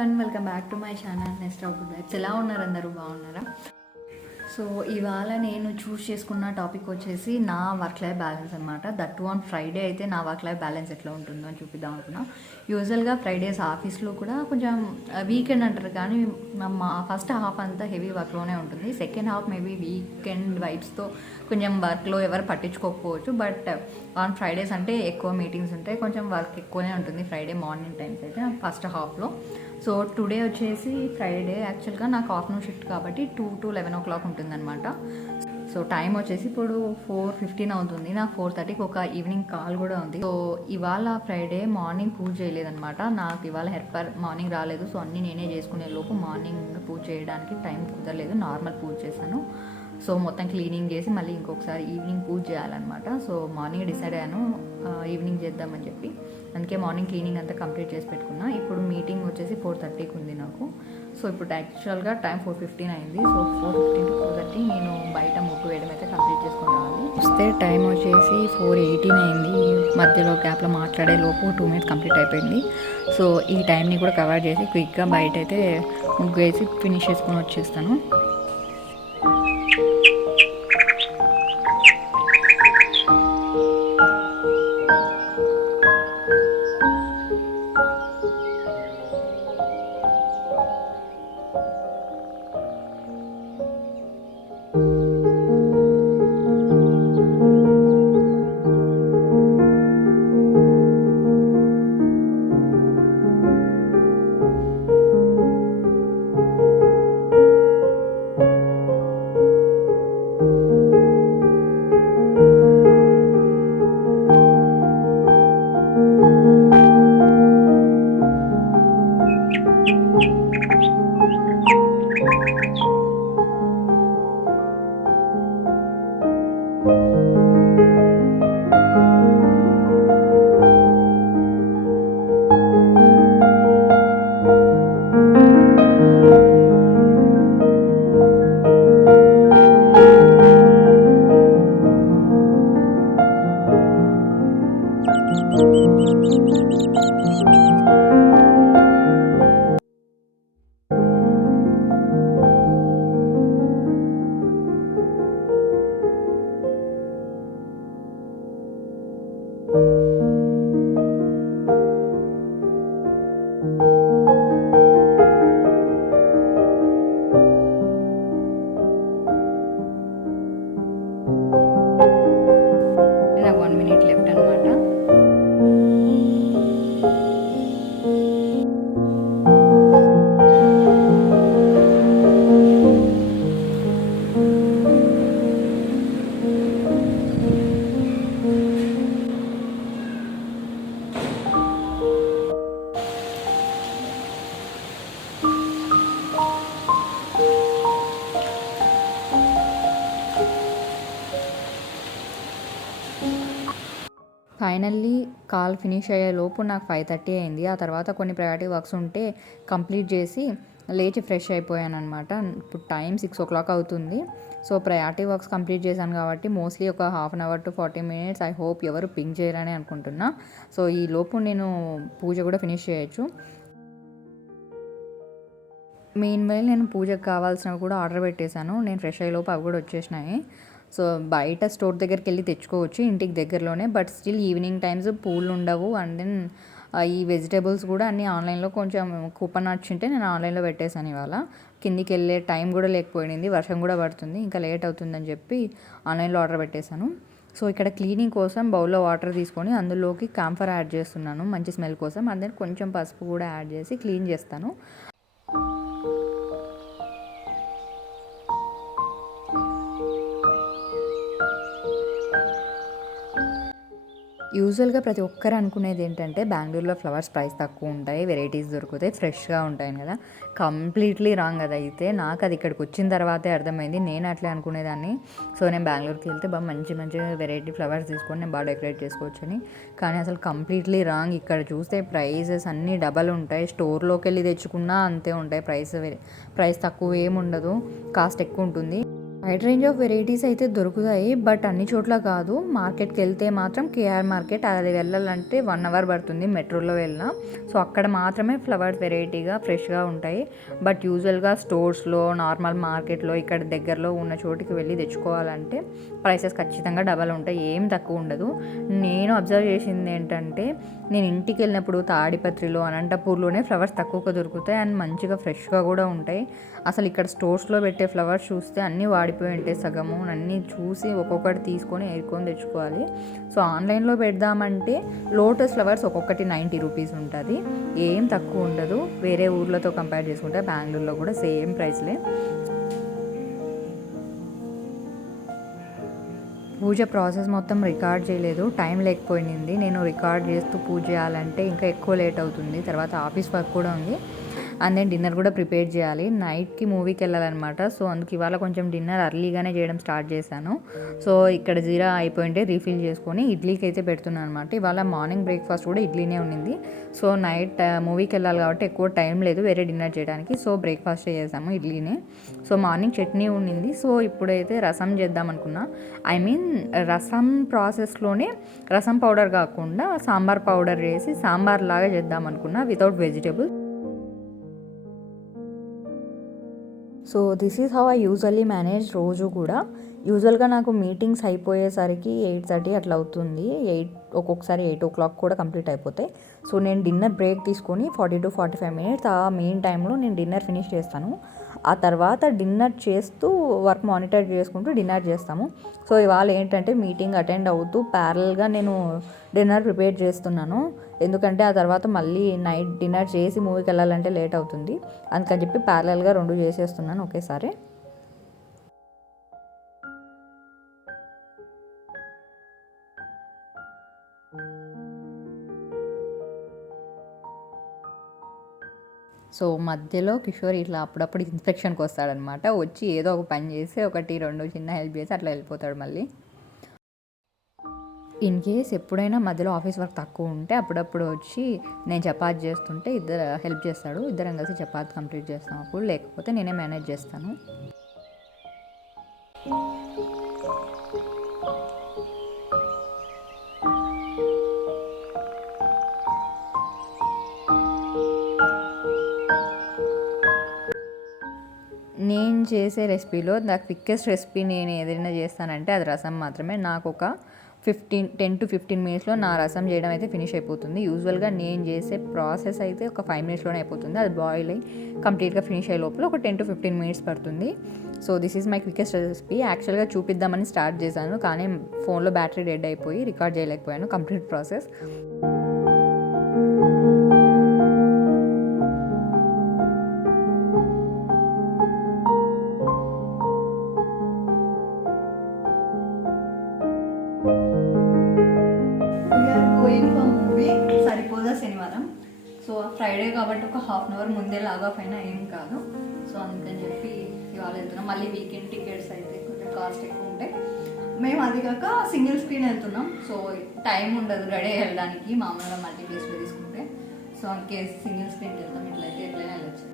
Everyone, welcome back to my channel next out bags. ఎలా ఉన్నారు? అందరూ బాగున్నారా? సో ఇవాళ నేను చూస్ చేసుకున్న టాపిక్ వచ్చేసి నా వర్క్ లైఫ్ బ్యాలెన్స్ అనమాట. దట్ ఆన్ ఫ్రైడే అయితే నా వర్క్ లైఫ్ బ్యాలెన్స్ ఎట్లా ఉంటుందో అని చూపిద్దాం అనుకున్నా. యూజువల్గా ఫ్రైడేస్ ఆఫీస్లో కూడా కొంచెం వీకెండ్ అంటారు, కానీ మా ఫస్ట్ హాఫ్ అంతా హెవీ వర్క్లోనే ఉంటుంది. సెకండ్ హాఫ్ మేబీ వీకెండ్ వైబ్స్తో కొంచెం వర్క్లో ఎవరు పట్టించుకోకపోవచ్చు. బట్ ఆన్ ఫ్రైడేస్ అంటే ఎక్కువ మీటింగ్స్ ఉంటాయి, కొంచెం వర్క్ ఎక్కువనే ఉంటుంది ఫ్రైడే మార్నింగ్ టైమ్స్ అయితే ఫస్ట్ హాఫ్లో. సో టుడే వచ్చేసి ఫ్రైడే, యాక్చువల్గా నాకు ఆఫ్టర్నూన్ షిఫ్ట్ కాబట్టి 2 to 11 o'clock ఉంటుందన్నమాట. సో టైం వచ్చేసి ఇప్పుడు 4:15 అవుతుంది. నాకు 4:30కి ఒక ఈవినింగ్ కాల్ కూడా ఉంది. సో ఇవాళ ఫ్రైడే మార్నింగ్ పూజ చేయలేదన్నమాట. నాకు ఇవాళ హెల్పర్ మార్నింగ్ రాలేదు. సో అన్నీ నేనే చేసుకునే లోపు మార్నింగ్ పూజ చేయడానికి టైం కుదరలేదు. నార్మల్ పూజ చేశాను. సో మొత్తం క్లీనింగ్ చేసి మళ్ళీ ఇంకొకసారి ఈవినింగ్ పూజ చేయాలన్నమాట. సో మార్నింగ్ డిసైడ్ అయ్యాను ఈవినింగ్ చేద్దామని చెప్పి. అందుకే మార్నింగ్ క్లీనింగ్ అంతా కంప్లీట్ చేసి పెట్టుకున్నా. ఇప్పుడు మీటింగ్ వచ్చేసి 4:30కి ఉంది నాకు. సో ఇప్పుడు యాక్చువల్గా టైం 4:15 అయింది. సో 4:15 to 4:30 నేను బయట ముగ్గు వేయడం అయితే కంప్లీట్ చేసుకుని రావాలి. వస్తే టైం వచ్చేసి 4:18 అయింది. మధ్యలో గ్యాప్లో మాట్లాడే లోపు 2 minutes కంప్లీట్ అయిపోయింది. సో ఈ టైంని కూడా కవర్ చేసి క్విక్గా బయట అయితే ముగ్గు వేసి ఫినిష్ చేసుకొని వచ్చేస్తాను. నాకు 1 minute లెఫ్ట్ అనమాట. ఫైనల్లీ కాల్ ఫినిష్ అయ్యేలోపు నాకు 5:30 అయింది. ఆ తర్వాత కొన్ని ప్రయారిటీ వర్క్స్ ఉంటే కంప్లీట్ చేసి లేచి ఫ్రెష్ అయిపోయాను అనమాట. ఇప్పుడు టైం 6 o'clock అవుతుంది. సో ప్రయారిటీ వర్క్స్ కంప్లీట్ చేశాను కాబట్టి మోస్ట్లీ ఒక 1/2 hour to 40 minutes I hope ఎవరు పింక్ చేయరని అనుకుంటున్నా. సో ఈ లోపు నేను పూజ కూడా ఫినిష్ చేయొచ్చు. మెయిన్వైల్ నేను పూజకు కావాల్సినవి కూడా ఆర్డర్ పెట్టేశాను. నేను ఫ్రెష్ అయ్యేలోపు అవి కూడా వచ్చేసినాయి. సో బయట స్టోర్ దగ్గరికి వెళ్ళి తెచ్చుకోవచ్చు ఇంటికి దగ్గరలోనే. బట్ స్టిల్ ఈవినింగ్ టైమ్స్ పూలు ఉండవు. అండ్ దెన్ ఈ వెజిటేబుల్స్ కూడా అన్నీ ఆన్లైన్లో కొంచెం కూపన్ వచ్చింటే నేను ఆన్లైన్లో పెట్టేశాను. ఇవాళ కిందికి వెళ్ళే టైం కూడా లేకపోయింది, వర్షం కూడా పడుతుంది, ఇంకా లేట్ అవుతుందని చెప్పి ఆన్లైన్లో ఆర్డర్ పెట్టేశాను. సో ఇక్కడ క్లీనింగ్ కోసం బౌల్లో వాటర్ తీసుకొని అందులోకి కాంఫర్ యాడ్ చేస్తున్నాను మంచి స్మెల్ కోసం. అండ్ దెన్ కొంచెం పసుపు కూడా యాడ్ చేసి క్లీన్ చేస్తాను. యూజువల్గా ప్రతి ఒక్కరు అనుకునేది ఏంటంటే బెంగళూరులో ఫ్లవర్స్ ప్రైస్ తక్కువ ఉంటాయి, వెరైటీస్ దొరుకుతాయి, ఫ్రెష్గా ఉంటాయి కదా. Completely wrong. అది అయితే నాకు అది ఇక్కడికి వచ్చిన తర్వాతే అర్థమైంది. నేను అట్లే అనుకునేదాన్ని. సో నేను బెంగళూరుకి వెళ్తే బాగా మంచి మంచి వెరైటీ ఫ్లవర్స్ తీసుకొని నేను బాగా డెకరేట్ చేసుకోవచ్చు అని. కానీ అసలు కంప్లీట్లీ రాంగ్. ఇక్కడ చూస్తే ప్రైజెస్ అన్నీ డబల్ ఉంటాయి. స్టోర్లోకి వెళ్ళి తెచ్చుకున్నా అంతే ఉంటాయి. ప్రైస్ తక్కువ ఏమి ఉండదు, కాస్ట్ ఎక్కువ ఉంటుంది. వైడ్ రేంజ్ ఆఫ్ వెరైటీస్ అయితే దొరుకుతాయి, బట్ అన్ని చోట్ల కాదు. మార్కెట్కి వెళ్తే మాత్రం కేఆర్ మార్కెట్, అది వెళ్ళాలంటే 1 అవర్ పడుతుంది మెట్రోలో వెళ్ళినా. సో అక్కడ మాత్రమే ఫ్లవర్స్ వెరైటీగా ఫ్రెష్గా ఉంటాయి. బట్ యూజువల్గా స్టోర్స్లో, నార్మల్ మార్కెట్లో ఇక్కడ దగ్గరలో ఉన్న చోటికి వెళ్ళి తెచ్చుకోవాలంటే ప్రైసెస్ ఖచ్చితంగా డబల్ ఉంటాయి, ఏం తక్కువ ఉండదు. నేను అబ్జర్వ్ చేసింది ఏంటంటే, నేను ఇంటికి వెళ్ళినప్పుడు తాడిపత్రిలో, అనంతపూర్లోనే ఫ్లవర్స్ తక్కువగా దొరుకుతాయి అండ్ మంచిగా ఫ్రెష్గా కూడా ఉంటాయి. అసలు ఇక్కడ స్టోర్స్లో పెట్టే ఫ్లవర్స్ చూస్తే అన్నీ వాడిపోయి ఉంటాయి సగము. అన్నీ చూసి ఒక్కొక్కటి తీసుకొని ఏరుకొని తెచ్చుకోవాలి. సో ఆన్లైన్లో పెడదామంటే లోటస్ ఫ్లవర్స్ ఒక్కొక్కటి 90 రూపీస్ ఉంటుంది, ఏం తక్కువ ఉండదు. వేరే ఊర్లతో కంపేర్ చేసుకుంటే బెంగళూరులో కూడా సేమ్ ప్రైస్లే. పూజ ప్రాసెస్ మొత్తం రికార్డ్ చేయలేదు, టైం లేకపోయింది. నేను రికార్డ్ చేస్తూ పూజ చేయాలంటే ఇంకా ఎక్కువ లేట్ అవుతుంది. తర్వాత ఆఫీస్ వర్క్ కూడా ఉంది అండ్ దెన్ డిన్నర్ కూడా ప్రిపేర్ చేయాలి. నైట్కి మూవీకి వెళ్ళాలన్నమాట. సో అందుకు ఇవాళ కొంచెం డిన్నర్ అర్లీగానే చేయడం స్టార్ట్ చేశాను. సో ఇక్కడ జీరా అయిపోయింటే రీఫిల్ చేసుకొని ఇడ్లీకి అయితే పెడుతున్నాను అనమాట. ఇవాళ మార్నింగ్ బ్రేక్ఫాస్ట్ కూడా ఇడ్లీనే ఉండింది. సో నైట్ మూవీకి వెళ్ళాలి కాబట్టి ఎక్కువ టైం లేదు వేరే డిన్నర్ చేయడానికి. సో బ్రేక్ఫాస్ట్ చేసాము ఇడ్లీనే. సో మార్నింగ్ చట్నీ ఉండింది. సో ఇప్పుడైతే రసం చేద్దాం అనుకున్నా. ఐ మీన్ రసం ప్రాసెస్లోనే రసం పౌడర్ కాకుండా సాంబార్ పౌడర్ వేసి సాంబార్ లాగా చేద్దాం అనుకున్నా without vegetable. So this is how I usually manage రోజు కూడా. యూజువల్గా నాకు మీటింగ్స్ అయిపోయేసరికి 8:30 అట్లా అవుతుంది. ఒక్కొక్కసారి 8 o'clock కూడా కంప్లీట్ అయిపోతాయి. సో నేను డిన్నర్ బ్రేక్ తీసుకొని 40 to 45 minutes ఆ మెయిన్ టైంలో నేను డిన్నర్ ఫినిష్ చేస్తాను. ఆ తర్వాత డిన్నర్ చేస్తూ వర్క్ మానిటర్ చేసుకుంటూ డిన్నర్ చేస్తాము. సో ఇవాళ ఏంటంటే మీటింగ్ అటెండ్ అవుతూ ప్యారల్గా నేను డిన్నర్ ప్రిపేర్ చేస్తున్నాను. ఎందుకంటే ఆ తర్వాత మళ్ళీ నైట్ డిన్నర్ చేసి మూవీకి వెళ్ళాలంటే లేట్ అవుతుంది. అందుకని చెప్పి ప్యారల్గా 2 చేసేస్తున్నాను ఒకేసారి. సో మధ్యలో కిషోర్ ఇట్లా అప్పుడప్పుడు ఇన్స్పెక్షన్కి వస్తాడనమాట. వచ్చి ఏదో ఒక పని చేసి 1-2 చిన్న హెల్ప్ చేసి అట్లా వెళ్ళిపోతాడు మళ్ళీ. ఇన్ కేస్ ఎప్పుడైనా మధ్యలో ఆఫీస్ వర్క్ తక్కువ ఉంటే అప్పుడప్పుడు వచ్చి నేను చపాతీ చేస్తుంటే ఇద్దరు హెల్ప్ చేస్తాడు. ఇద్దరం కలిసి చపాతీ కంప్లీట్ చేస్తాం అప్పుడు, లేకపోతే నేనే మేనేజ్ చేస్తాను. నేను చేసే రెసిపీలో నాకు క్విక్కెస్ట్ రెసిపీ నేను ఏదైనా చేస్తానంటే అది రసం మాత్రమే. నాకు ఒక 10 to 15 minutesలో నా రసం చేయడం అయితే ఫినిష్ అయిపోతుంది. యూజువల్గా నేను చేసే ప్రాసెస్ అయితే ఒక 5 minutesలోనే అయిపోతుంది. అది బాయిల్ అయ్యి కంప్లీట్గా ఫినిష్ అయ్యే లోపల ఒక 10 to 15 minutes పడుతుంది. So this is my quickest recipe. యాక్చువల్గా చూపిద్దామని స్టార్ట్ చేశాను, కానీ ఫోన్లో బ్యాటరీ డెడ్ అయిపోయి రికార్డ్ చేయలేకపోయాను కంప్లీట్ ప్రాసెస్. సరిపోదా శనివారం. సో ఫ్రైడే కాబట్టి ఒక 1/2 hour ముందే లాగాఫ్ అయినా ఏం కాదు. సో అందుకని చెప్పి ఇవాళ వెళ్తున్నాం. మళ్ళీ వీకెండ్ టికెట్స్ అయితే కొంచెం కాస్ట్ ఎక్కువ ఉంటాయి. మేము అది కాక సింగిల్ స్క్రీన్ వెళ్తున్నాం. సో టైం ఉండదు రెడీ వెళ్ళడానికి మామూలుగా మల్టీప్లేస్లో తీసుకుంటే. సో అందుకే సింగిల్ స్క్రీన్కి వెళ్తాం. ఇట్లయితే ఎట్లయినా వెళ్ళచ్చు.